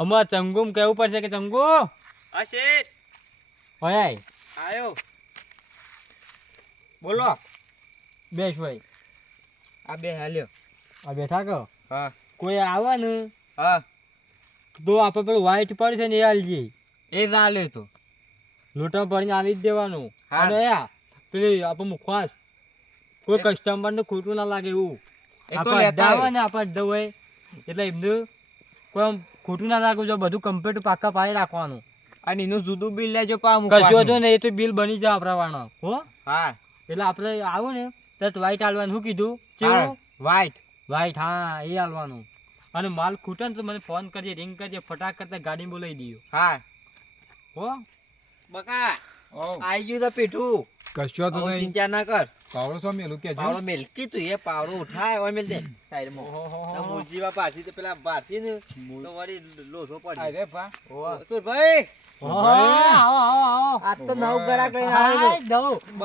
અમાર ચંગુમ કેવું પડશે કે ચંગુ હા શેઠ હોય આયો બોલો બેસ ભાઈ આ બે હાલ્યો આ બેઠા કહો હા કોઈ આવે ને હા તો આપણે પેલું વ્હાઈટ પડશે ને એ આલજી એ જ હાલ્યો તો લોટા ભરીને આલી જ દેવાનું હા. અને પેલી આપણે મુખવાસ કોઈ કસ્ટમર ને ખોટું ના લાગે એવું એ તો આપણે લેતા અડ્ડા હોય ને આપણે અડ્ડા હોય એટલે એમને કોઈ આમ ખોટું ના લાગવું જો બધું કમ્પ્લીટ પાકા પાયે રાખવાનું અને એનું જુદું બિલ લેજો પા કશો તો ને એ તો બિલ બની જાય આપણા વાળા હો હા એટલે આપણે આવું ને તો વ્હાઈટ આલવાનું શું કીધું હા કેવું વાઈટ વ્હાઈટ હા એ આલવાનું અને માલ ખૂટે ને તો મને ફોન કરજે રિંગ કરજે ફટાક કરતા ગાડી બોલાવી દઈએ હા હો બકા આઈ ગયું તો પીઠું કશો તો હવે નહીં ચિંતા ના કર પાવડો સો મેલું કે પાવડો મેલકી તું એ પાવડો ઉઠાય ઓય મેલ દે સાઈડમાં તો મુરજીવા પાછી તો પેલા પાછી ને તો વળી લોધો પડી અરે ભા તો ભાઈ આવો આ તો નવ ગરા કઈ આવે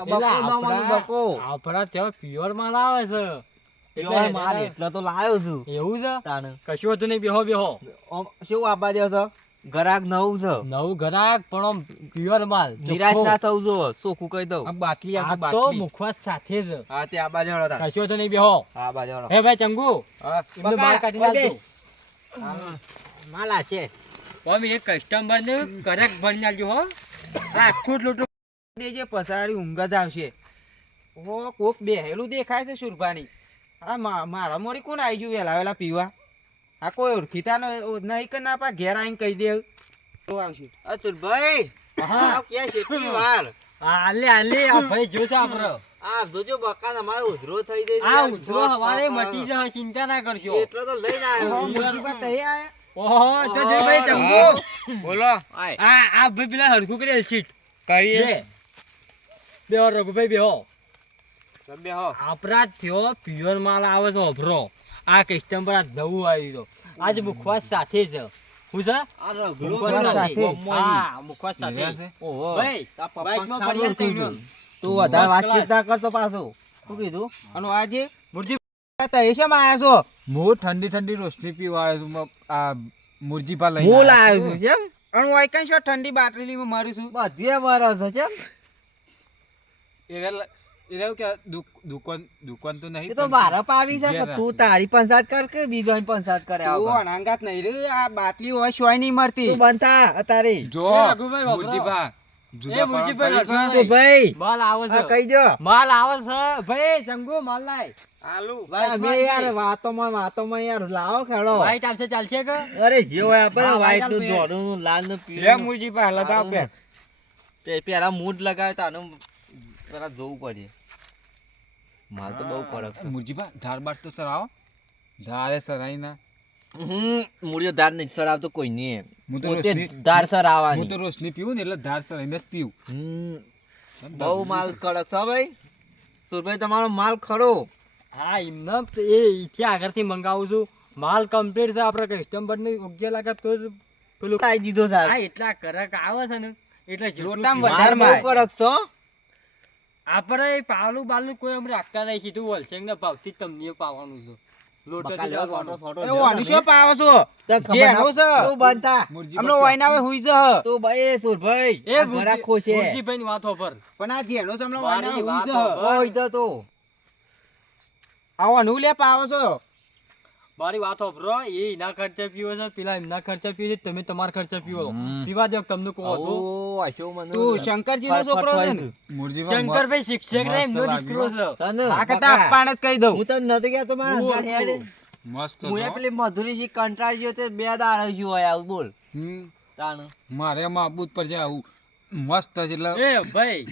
બકો નામનો બકો આપણા ત્યાં પ્યોર માલ આવે છે એટલે માલ એટલો તો લાયો છું એવું છે તાણે કશું હતું નહીં બેહો બેહો શું આપવા દો છો ગરાક નવું છે નવું ઘરાક પણ આમ પ્યોર માલ નિરાશ ના થવું જો ચોખ્ખું કહી દઉં આ બાટલી આ આ તો બાટલી મુખવાસ સાથે જ હા તે આ બાજુ હળો કશું હતું નહીં બેહો આ બાજુ હળો હે ભાઈ ચંગુ હા એમને માલ કાઢી નાખજો માલા છે તમે એક કસ્ટમર ને કરેક્ટ ભરી નાખજો હો આખું લોટો દેજે પસાડી ઊંઘ જ આવશે ઓ કોક બેહેલું દેખાય છે સુરભાની આ મારા મોરી કોણ આવી ગયું વેલા વેલા પીવા આ કોઈ ઓળખીતા નહીં કે ના પા ઘેર આવીને કહી દે તો આવશે આ સુરભાઈ હા ક્યાં કેટલી વાર હાલે હાલે આ ભાઈ જોશે આપરો આ જોજો બકા અમારો ઉધરો થઈ જાય આ ઉધરો હવારે મટી જશે ચિંતા ના કરશો એટલો તો લઈને આવ્યો મુસીબત નહીં આયા ઓહો તો જે ભાઈ ચંગુ બોલો આ ભાઈ પેલા હરખું કરી સીટ કરીએ બેહો રઘુભાઈ બેહો બે હો આપણા થયો પ્યોર માલ આવે છે અભરો આ કસ્ટમર આ નવું આવ્યું તો આજે મુખવાસ સાથે જ હું છે આ રગડો મુખવાસ સાથે ગમો હા મુખવાસ સાથે ઓહો ભાઈ તા પપ્પા બાઈકમાં ખાલી ફરિયાદ થઈ હતું. ગયો. તું વધારે વાતચીત ના કરતો પાછો શું કીધું અને આજે મુરજી તઈ શેમ આયા છો હું ઠંડી ઠંડી રોશની પીવા આવ્યો છું આ મુરજીપા લઈને હું આવ્યો લાવ્યો છું કેમ અને વાય કઈ શો ઠંડી બાટલીમાં મારું છું બધે મારો છે કેમ એ કે દુકાન તો નહીં એ તો મારા પાવી છે ઘેર તું તારી પંચાયત કર કે બીજો પંચાયત કરે તું અનાંગાત નહીં રે આ બાટલી હોય શોય નહીં મળતી તું બનતા અત્યારે જો એ રઘુભાઈ બાપરા. મુરજીપા એ જુદા મુરજીભાઈ પાડવા તો ભાઈ માલ આવે આ છે કહી દો માલ આવે છે ભાઈ ચંગુ માલ લાય આલુ ભાઈ, અમે યાર વાતોમાં યાર લાવો ખેડો ભાઈ ચાલશે કે અરે જે હોય આપણે હા, વ્હાઈટ white નું આપે. ધોળું નું લાલ નું લે પીળું મુરજીપા લગાવ પે પેલા મૂડ લગાવે તો આનું પેલા જોવું પડે માલ તો બહુ પડક છે મુરજીપા ધાર બાર તો સર આવો ધારે સર આઈ ના મૂળિયો ધાર નહીં સરાવતો કોઈ નહીં હું તો પોતે રોશની ધાર સર હું આવવાની તો રોશની પીવું ને એટલે ધાર સર આઈને જ પીવું બહુ માલ કડક છે ભાઈ સુરભાઈ તમારો માલ ખરો હા એમને એ ઈથી આગળથી મંગાવું છું માલ કમ્પ્લીટ છે આપણે કસ્ટમર ને યોગ્ય લાગે તો જ પેલું આવી દીધો હા સાહેબ એટલા કરક આવે છે ને એટલે જેટલું લોટામાં પીવાનું વધારે બહુ કડક છો આપણે પાલું બાલું કોઈ અમે રાખતા નહીં સીધું હોલસેલ ના ભાવથી જ તમને પાવાનું છે લોટ જ બકા લેવા લાવવાનો. સોટો એ ઓની શું પાવો છો જે જે એનો છે તું બનતા હમણો વાઈના હવે હુઈ છે તું ભાઈ સુરભાઈ એ આ ઘરાક ખોશે મુરજીભાઈની વાતો પર પણ આ જેનો છે હમણો મારી વાઈના હુઈ વાત છે ઓય તો તું આવો અનુ લે પાવો છો મારી વાતો પર એ એના ખર્ચે પીવો છે પેલા એમના ખર્ચે પીવો છે તમે તમારા ખર્ચે પીવો છો. હમ. પીવા દો તમને કહો તો ઓ આશો મને તું શંકરજી નો છોકરો છે ને મુરજીપા શંકરભાઈ શિક્ષક ને એમનો મસ્ત દીકરો છે તને આ કરતા આપવાને જ કહી દઉં હું તને નથી કહેતો મારા હું હંગાત હેડ મસ્ત હું એ પેલી મધુરી શી કંટાળી ગયો તે બે દાડા જ્યો હોય આવું બોલ તાણ મારે એમાં આબુ જ પડશે આવું મસ્ત છે એટલે એ ભાઈ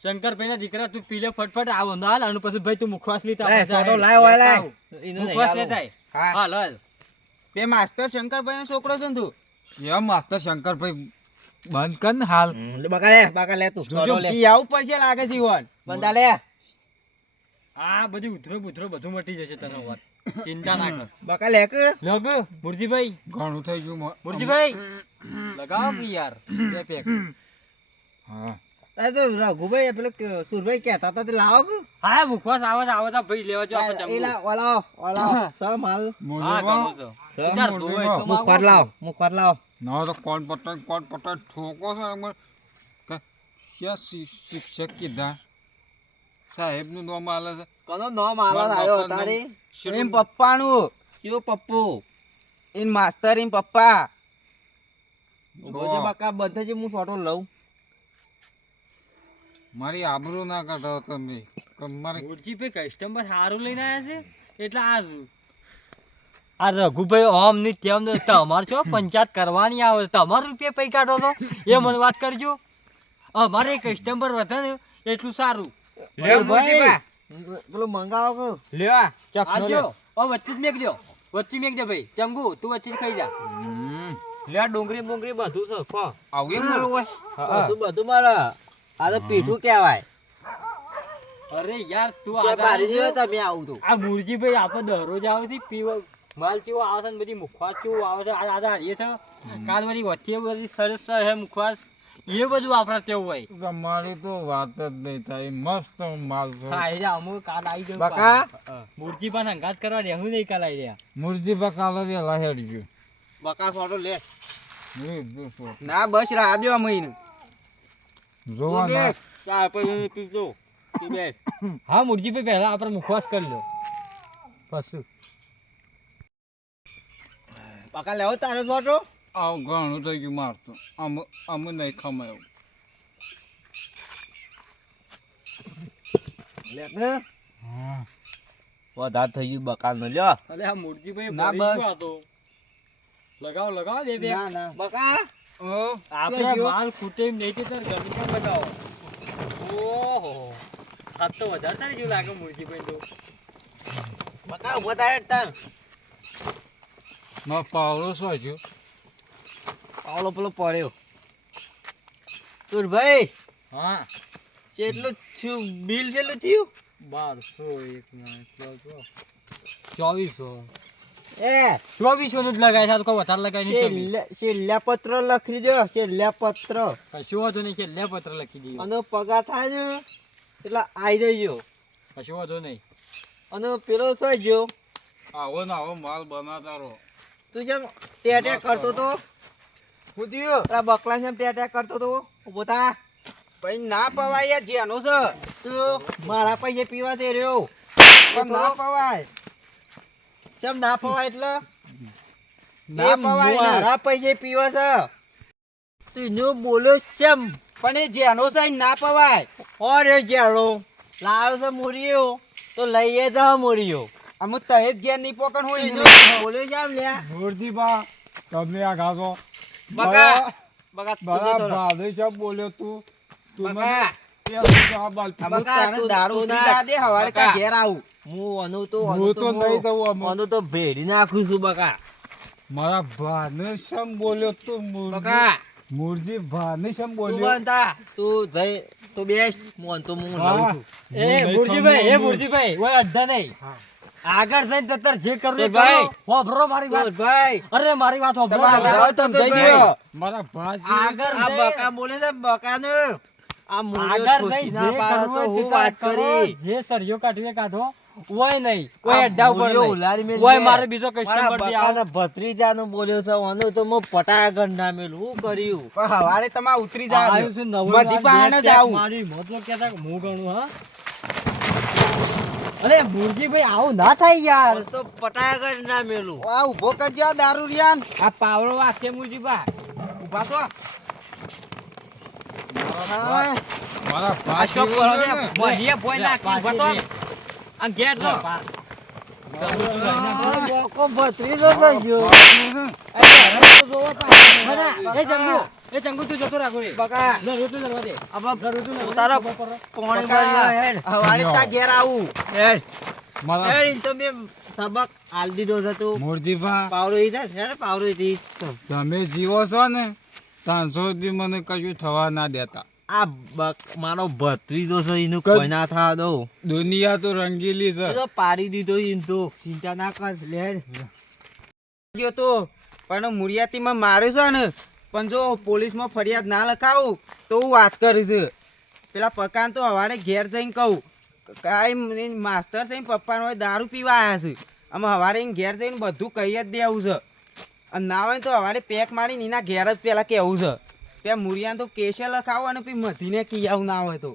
શંકરભાઈ ના દીકરા તું પીલે ફટફટ આવો ના અને પછી ભાઈ તું મુખવાસ લીધા એ સોટો લાય હોય લાય ઈનો નહીં મુખવાસ આલો. લેતા હા. હાલ હાલ બે માસ્ટર શંકરભાઈ નો છોકરો છે ને તું એમ માસ્ટર શંકરભાઈ બંધ કર ને હાલ બકા લે તું જોજો, સોટો લે ઈ આવું પડશે લાગે છે ઈવન બંધા લે આ બધી ઉધરો બુધરો બધું મટી જશે તને વાત ચિંતા ના કર બકા લે કે લગ મુરજીભાઈ ઘણું થઈ ગયું મુરજીભાઈ લગાવો કે યાર બે પેક હા આ તો રઘુભાઈ પેલો સુરભાઈ કહેતા હતા તે લાવો કે હા મુખવાસ આવે તો ભાઈ લેવા જો આપણે ચંબુ. એલા ઓલા સર માલ હા ગમો છો. વિચાર મૂર્તિ ધોવે તો મુખવાસ લાવો ના તો કોણ પટાય ઠોકો છે એમાં ક્યાં શિક્ષક કીધા સાહેબનું નામ આલે છે કનો નામ આલા આવ્યો તારે એમ પપ્પાનું કયો પપ્પુ એન માસ્તર એન પપ્પા બોજે બકા બધે જ હું ફોટો લઉં મારી આબરૂ ના કાઢો તમે મારી મુરજીભાઈ કસ્ટમર સારું લઈને આવ્યા છે એટલે આ રઘુભાઈ ઓમ ની તેમ ને તમારે છો પંચાયત કરવાની આવે તમારે રૂપિયા પૈ કાઢો છો એ મને વાત કરજો અમારે કસ્ટમર વધે ને એટલું સારું લ્યો મુરજીભા પેલું મંગાવો કે લ્યો આવજો વચ્ચે જ મેકજો ભાઈ ચંગુ તું વચ્ચે જ ખાઈ જા લે ડુંગળી બોંગળી બધું છે ખો આવું મારું હોય બધું મારા આ તો પીઠું કહેવાય અરે યાર તું તે બારી જોયો તમે આવું તો આ મુરજીભાઈ આપણે દરરોજ આવે છે પીવા માલ કેવો આવે છે ને બધી મુખવાસ કેવું આવે છે આ એ છે કાલ વળી વચ્ચે બધી સરસ છે મુખવાસ એ બધું આપણે તેવું હોય તમારી તો વાત જ નહીં થાય મસ્ત માલ છે હા એ અમુક કાલ આવી ગયું બકા મુરજી પણ હંગાત કરવા રહેવું નહીં કાલ આવી રહ્યા મુરજી બકાલે વેલા હેડજો બકા ફોટો લે ના બસ રાહ દો મહિને જોવા તું ના બેસ. ચાર પછી પીજો તું બેસ. હા મુરજીભાઈ પહેલા આપણે મુખવાસ કરી લો પછી બકા લેવો તારો ફોટો આવું ઘણું થઈ ગયું મારતો અમે નહીં ખમાયું લે ને વધારે થઈ ગયું બકા ન લ્યો અરે આ મુરજીભાઈ ના ભરી બસ. ગયો હતો લગાવો બે બે ના ના બકા આપણે જો. માલ ખૂટે એમ નહીં તાર ગમે કેમ લગાવો ઓહો આ તો વધારે સારી જેવું લાગે મુરજીભાઈ તો બકા ઉભો થાય તાર મારો પાવડો શું છે પાવલો પેલો પડ્યો સુરભાઈ હા કેટલું થયું બિલ કેટલું થયું 1200 એ 2400 નું જ લગાય છે કોઈ વધારે લગાય નહીં છેલ્લા પત્ર લખી દો છેલ્લા પત્ર કશું વાંધો નહીં છેલ્લે પત્ર લખી દઈએ અને પગાર થાય ને એટલે આવી જજો કશું વાંધો નહીં અને પેલો સજો આવો ને આવો માલ બનાવતા રહો તું જેમ ટેટે કરતો તો હું થયું પેલા બકલા જેમ ટેટે કરતો તો ઉભો થા ભાઈ ના પવાય યાર જેનો છે તું મારા પૈસે પીવા દે રહ્યો પણ ના પવાય કેમ ના પવાય એટલે ના પવાય ને. મારા પૈસે પીવા છે તું બોલો કેમ પણ એ જેનો છે એ ના પવાય અરે જેડો લાવ્યો છે મોરીયો તો લઈએ જા મોરીયો અમુક તહેજ ઘેર નહીં પોકણ હોય તું એનો. બોલ્યો કેમ લ્યા મુરજી બા તમે આ ગાતો બકા બકા તું મારા જતો રહો. ભાભી સાહેબ બોલ્યો તું તું મને બકા બાલ અમુક બકા, તને તું- દારૂ તું પી ના- જા દે હવારે બકા. તાર ઘેર આવું હું અનુ તો હું તો નહીં દઉં અમુક. અનુ તો ભેડી નાખું છું બકા મારા ભાને શમ બોલ્યો તું બકા મુરજી ભાને શમ તું બોલ્યો બનતા તું જઈ તું બેસ મોન તો હું લઉં છું એ મુરજીભાઈ ઓય અડધા નહીં આગળ જઈને તતર જે કરવું એ ભાઈ. કરો. હોભરો મારી વાત ભાઈ અરે મારી વાત હોભરો તમારા તમે. ભાવ તમે જઈ ગયો મારા ભાજી આગળ આ જઈ- બકા બોલે છે બકા ને આ મુંજો આગળ ઠોકી જઈને ના જે પાડો કરવું તો હોય તે હું વાત કરો. કરી જે સરિયો કાઢીએ કાઢો ઓય નહીં આ ઓય અડ્ડા ઉપર મૂળિયો નહીં. ઉલારી મેલ ઓય દે. મારે બીજો મારા કસ્ટમર બી બકાના આવે ભત્રીજાનું બોલ્યો છે ઓનો તો હું પટાગર ના મેલું હું કર્યું પણ હવારે તમારે ઉતરી આવ્યું જાય છે નવું બધી વાત, બહાને બે જ આવું. check મારી મતલબ કહેતા કે હું ગણું હા અરે મુરજીભાઈ આવું ના થાય યાર ઓનો તો પટાગર ના મેલું આ ઉભો કરજો આ દારૂ રિયાન આ પાવડો વાગે મુરજીભાઈ ઉભા તો મારા આ ભાજી શોપ પર બોલ્યો હવે ને. બોલીએ બોય નાખી ઉભા તો આ ઘેર તો બોકો ભત્રીજો થઈ ગયો એ ચંગુ તું જતો રાખો રે બકા લે રોટલું કરવા દે તારા પાણી ભર્યો હેડ હવારે તાર ઘેર આવું હેડ મારા હેડ ઈ તો મેં સબક આલ દીધો છે તું મુરજીભા પાવરો ઈ થાય છે ને પાવરો ઈ તમે જીવો છો ને ત્યાં સુધી મને કશું થવા ના દેતા આ મારો ભત્રીજો છે એનું કદ- કોઈ ના થવા દઉં દુનિયા તો રંગીલી છે એ તો પાડી દીધો ઈન તો ચિંતા ના કર લે ગયો તો પણ મૂળિયાતીમાં માર્યો છે ને પણ જો પોલીસમાં ફરિયાદ ના લખાવું તો હું વાત કરીશ પેલા પકાન તો હવારે ઘેર જઈને કહું કાંઈ માસ્તર છે પપ્પાનો હોય દારૂ પીવા આવ્યા છે અમે હવારે એને ઘેર જઈને બધું કહી જ દેવું છે અને ના હોય તો હવારે પેક મારીને એના ઘેર જ પેલા કહેવું છે ત્યાં મુરિયાને તો કેસે લખાવો અને પછી મધીને કી આવું ના હોય તો